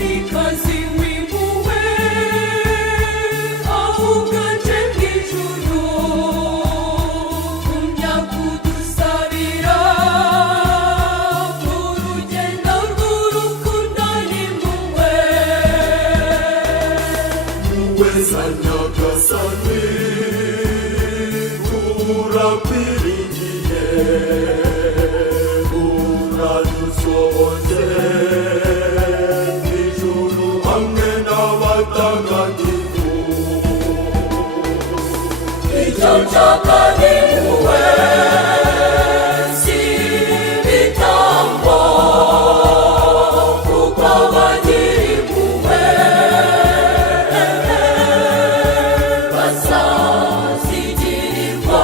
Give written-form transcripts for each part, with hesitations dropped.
Because we move away. nyagasani turakwiringiye uradusohoze ijuru hamwe n'abatagatifu icyo nshaka ni wowe si ibitambo kuko bagiriwe bazazigirirwa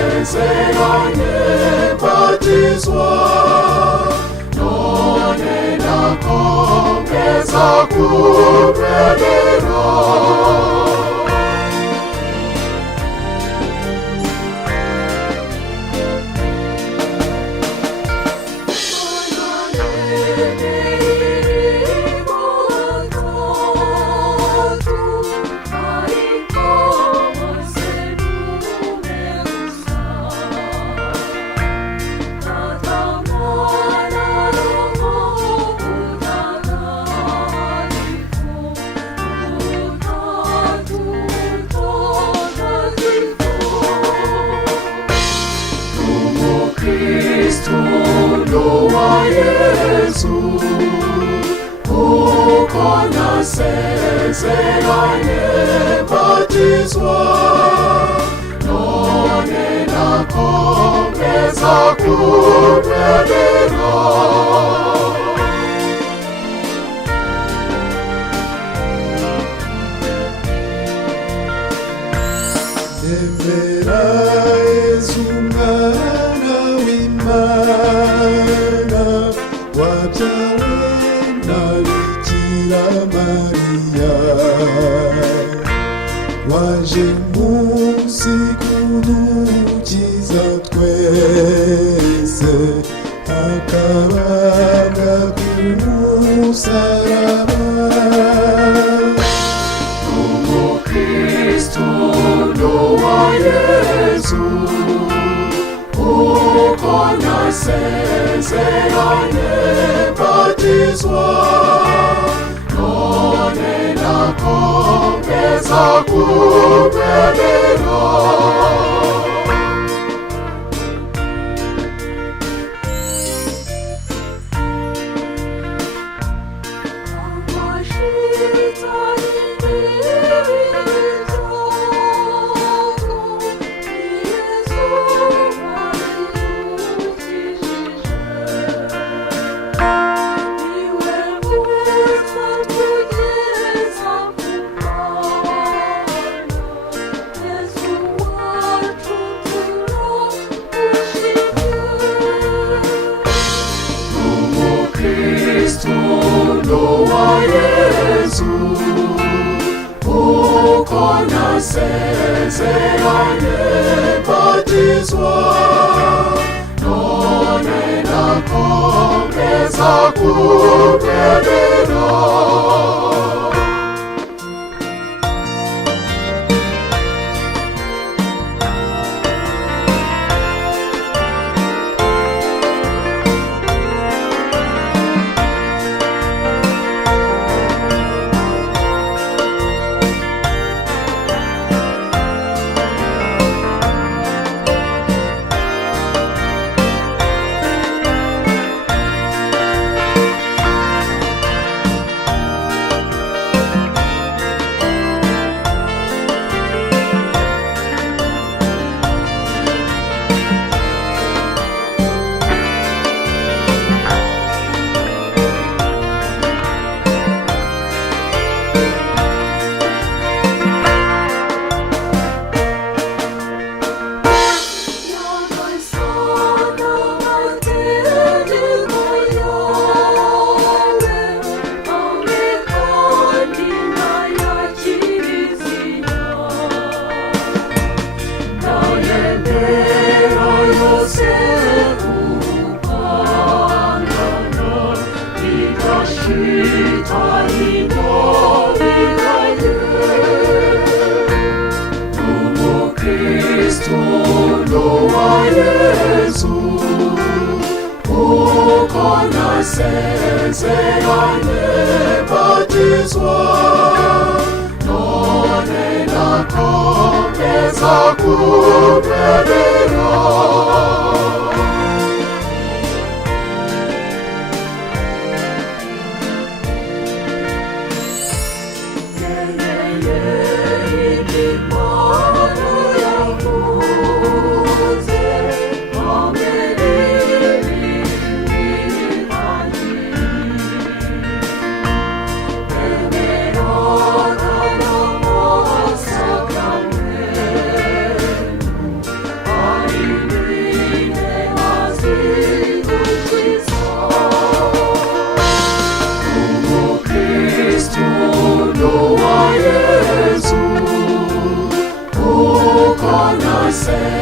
nasezeranye batizwa none nakomeza kuberera Yesu uko nasezeranye batizwa none nakomeza kuberera Nemera Yesu mwana w'Imana wabyawe na Bikira Mariya waje munsi kudukiza twese akabanga k'umusaraba umukristo wa Yesu uko nasezeranye batizwa none nakomeza kuberera Thank you. nasezeranye batizwa, none nakomeza kuberera. Nasezeranye batizwa, none nakomeza kuberera.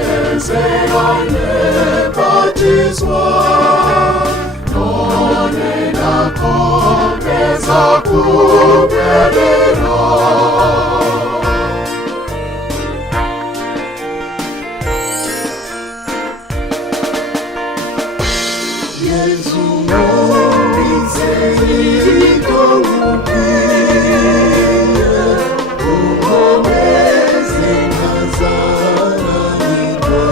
Nasezeranye batizwa, none nakomeza kuberera. Yesu umwizeye umukwiye, umkomeze ntazananirwa,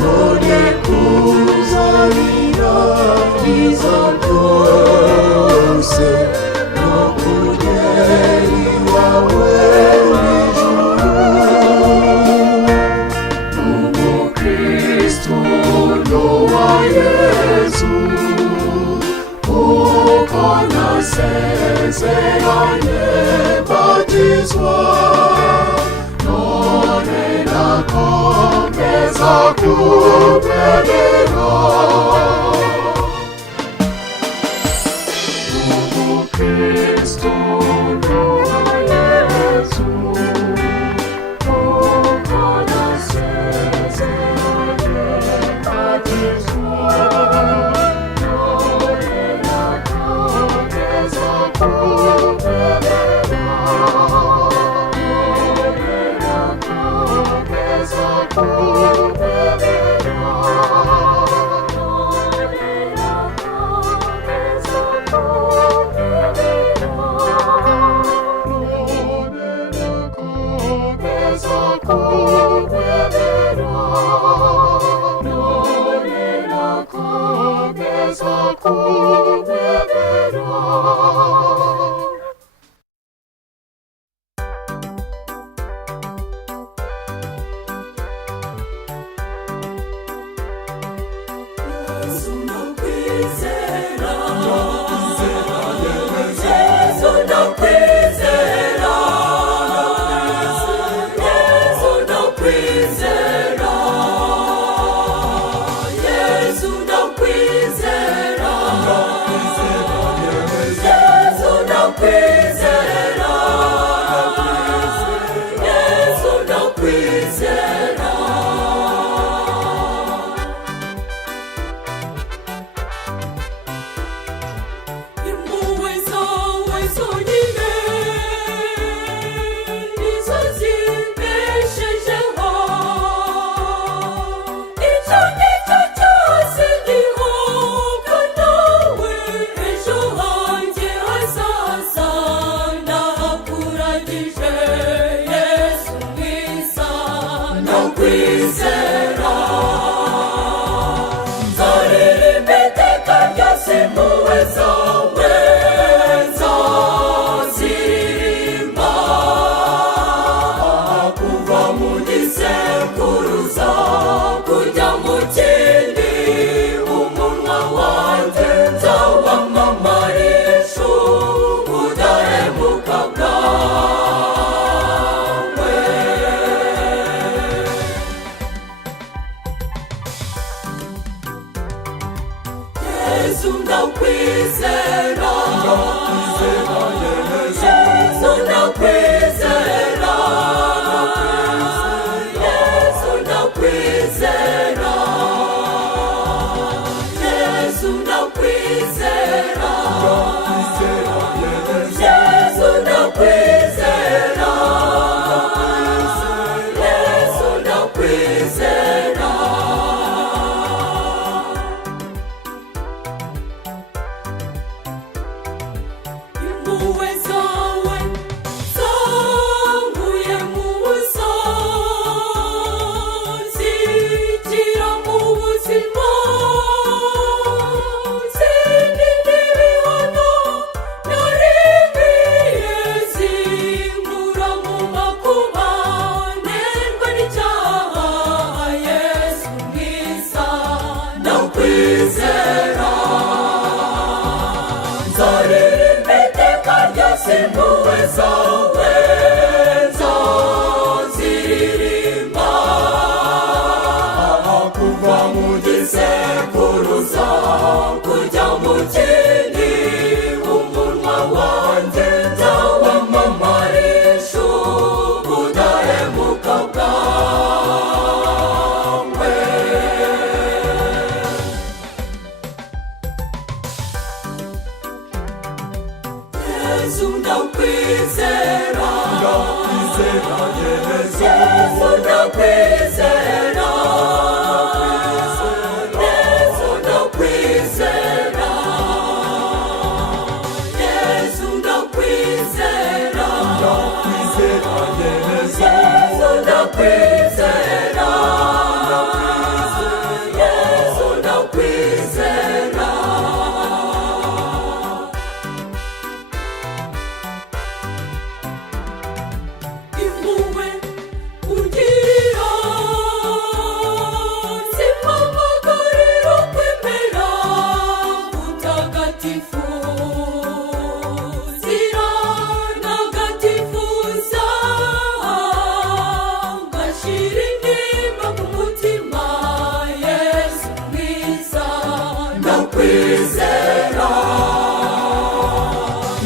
none kuzabirangiza byose no kugera iwawe mw'ijuru. Umukristo wa Yesu, uko nasezeranye batizwa, none nakomeza kuberera. Umukristo wa Yesu, uko nasezeranye batizwa, none nakomeza kuberera. None nakomeza kuberera. ndakwizera Yesu ndakwizera Yesu ndakwizera Yesu ndakwizera Yesu ndakwizera Yesu ndakwizera impuhwe zawe zankuye mu busozi nshyira mu buzima zinini ibihano narimiye zinkura mu makuba nterwa n'icyaha Yesu mwiza ndakwizera nzaririmba iteka ryose impuhwe zawe nzaziririmba kuva mu gisekuruza kujya mu kindi umunwa wanjye nzawamamarisha ubudahemuka bwawe Yesu ndakwizera Yesu ndakwizera Yesu ndakwizera Yesu ndakwizera Yesu ndakwizera Yesu ndakwizera impuhwe ungirira zimpamagarira kwemera utagatifu ziranagatifuza ngashira intimba ku mutima Yesu mwiza ndakwizera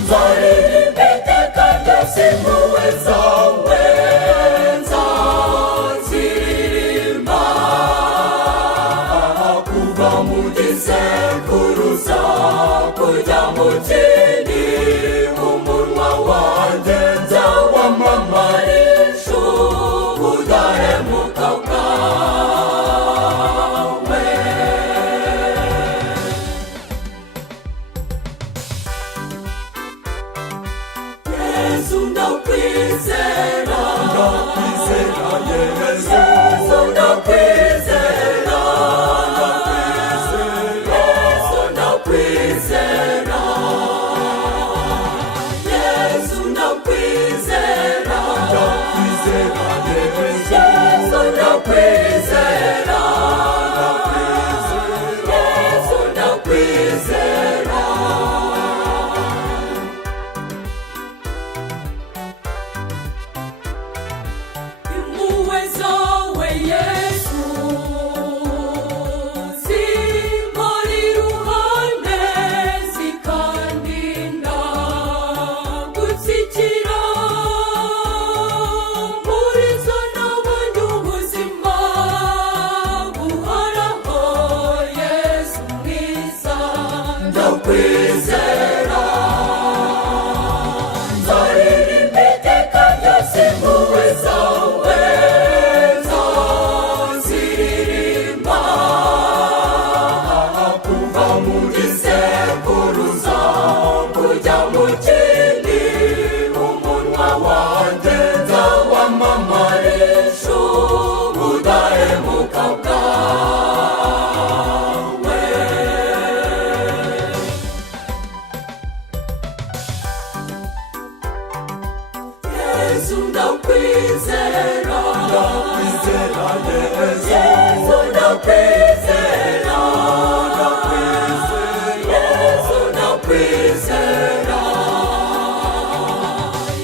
nzaririmba iteka ryose impuhwe zawe nzaziririmba kuva mu gisekuruza kujya mu kindi umunwa wanjye nzawamamarisha ubudahemuka bwawe Yesu ndakwizera Yesu ndakwizera Yesu ndakwizera Yesu ndakwizera Yesu ndakwizera Yesu ndakwizera impuhwe zawe Yesu zimpora iruhande zikandinda gutsikira muri zo nabonye ubuzima buhoraho Yesu mwiza ndakwizera nzaririmba iteka ryose impuhwe zawe nzaziririmba kuva mu gisekuruza kujya mu kindi umunwa wanjye nzawamamarisha ubudahemuka bwawe Yesu ndakwizera Yesu ndakwizera Yesu ndakwizera Yesu ndakwizera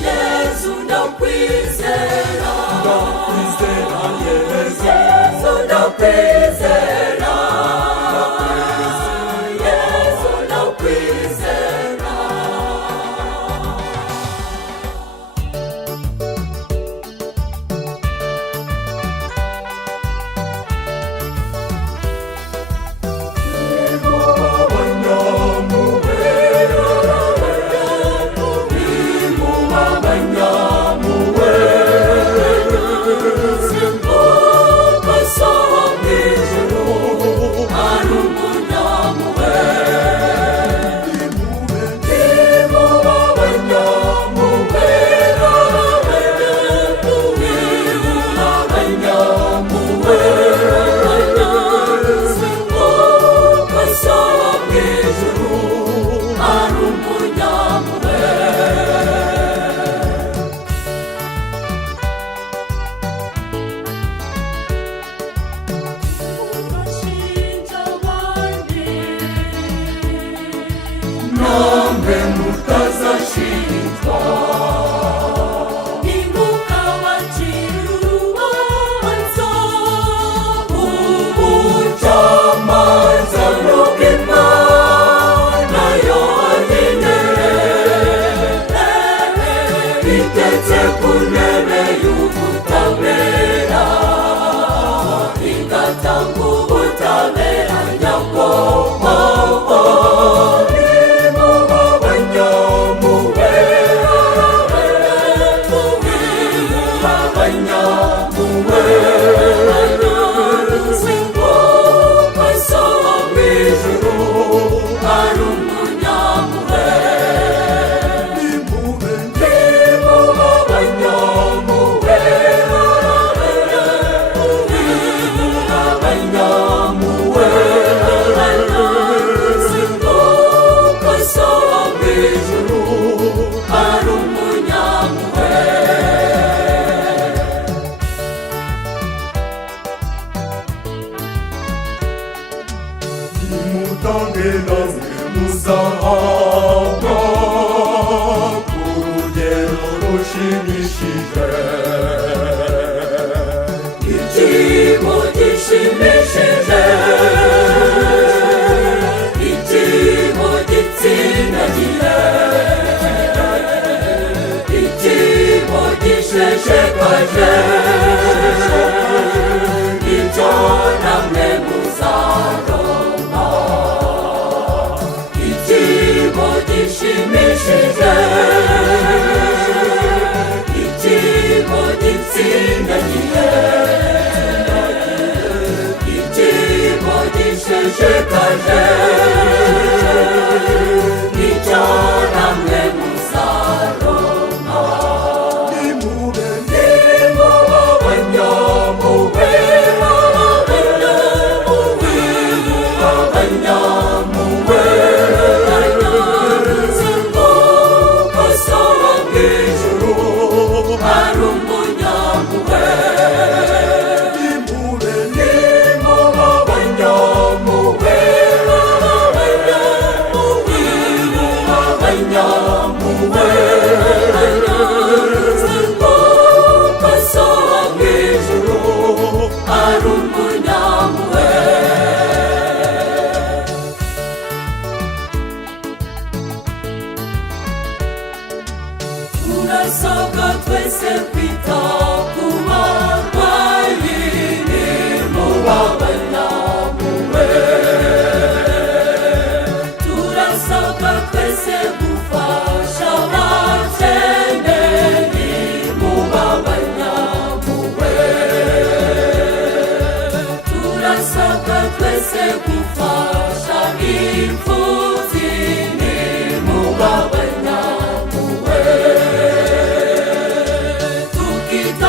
Yesu ndakwizera Yesu ndakwizera namwe mutazashinjwa. Ntimukabacire urubanza, ubucamanza n'ubw'Imana yonyine, bitetse ku ntebe y'ubutabera, igatanga ubutabera nyabwo. Nimutange namwe muzahabwa ku rugero rushimishije. Ikibo gishimishije, ikibo gitsindagiye, ikibo gisheshekaje, icyo namwe muzaronka. Ikibo gishimishije, ikibo gitsindagiye, ikibo gisheshekaje, icyo namwe muzaronka. Nimube Abanyampuhwe, abanyampuhwe, abanyaruzi ngo basaba mu ijuru hari umunyampuhwe. nimube Abanyampuhwe, abanyampuhwe, abanyaruzi ngo basaba mu ijuru hari umunyampuhwe. Turasabwa twese kwita ku barwayi, nimuba abanyampuhwe. Turasabwa twese gufasha abakene, nimuba abanyampuhwe. Turasabwa twese gufasha imfubyi, nimuba abanyampuhwe. Tukita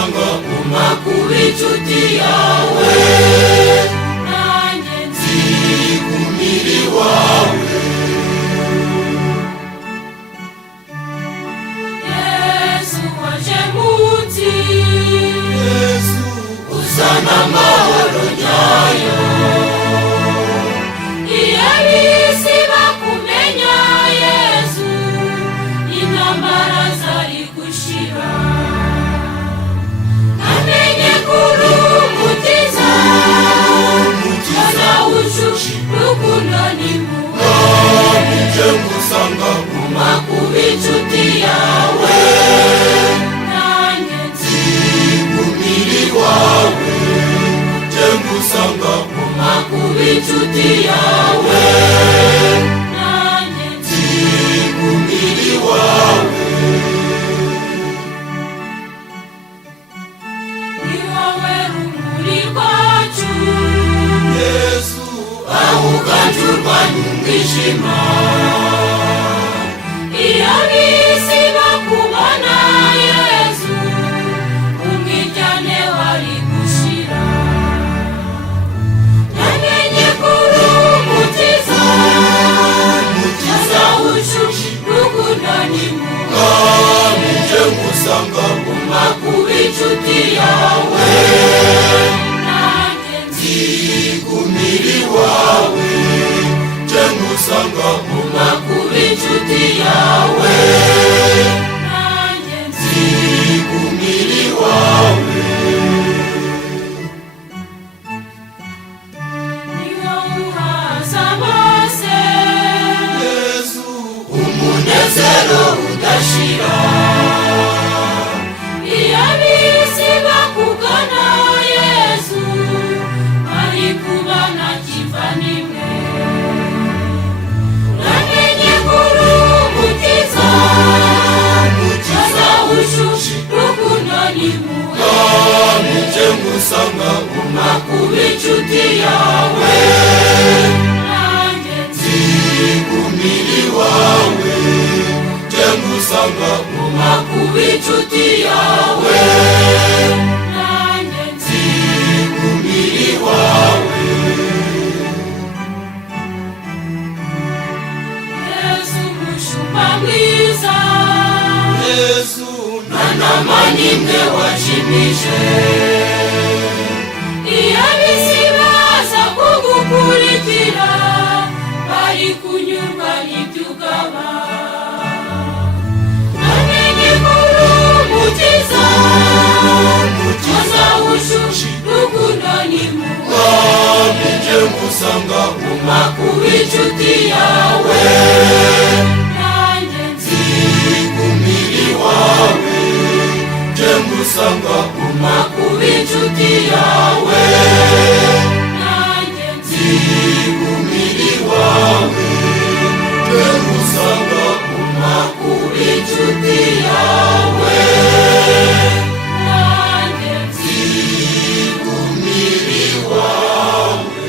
ngusanga guma kuba inshuti yawe, nanjye nzigumira iwawe. Yesu waje munsi, Yesu uzana amahoro nyayo. Iyo ab'isi bakumenya Yesu, intambara zari gushira. Namenye kuri umukiza, azawushusha urukundo n'impuhwe. Nje ngusanga guma kuba inshuti yawe, nanjye nzigumira iwawe. Nje ngusanga guma kuba inshuti yawe, nanjye nzigumira iwawe. Ni wowe rumuri rwacu Yesu, aho uganje urwanya umwijima. Iyo ab'isi bakubona Yesu, umwiryane wari gushira. Namenye kuri umukiza, azawushusha urukundo n'impuhwe. Nje ngusanga guma kuba inshuti yawe, nanjye nzigumira iwawe. Nje ngusanga guma kuba inshuti yawe, nanjye nzigumira iwawe. Ni wowe uhaza bose Yesu, umunezero udashira. Iyo ab'isi bakugana Yesu, bari kubana kivandimwe. Namenye kuri umukiza, azawushusha urukundo n'impuhwe. Nje ngusanga guma kuba inshuti yawe, nanjye nzigumira iwawe. Nje ngusanga guma kuba inshuti yawe, nanjye nzigumira iwawe. Yesu mushumba mwiza, Yesu nta nama n'imwe wajimije. Iyo ab'isi baza kugukurikira, bari kunyurwa n'ibyo ugaba. Namenye kuri umukiza, azawushusha urukundo n'impuhwe. Nje ngusanga guma kuba inshuti yawe, nanjye nzigumira iwawe. Nje ngusanga guma kuba inshuti yawe, nanjye nzigumira iwawe. Nje ngusanga guma kuba inshuti yawe, nanjye nzigumira iwawe.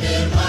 Neema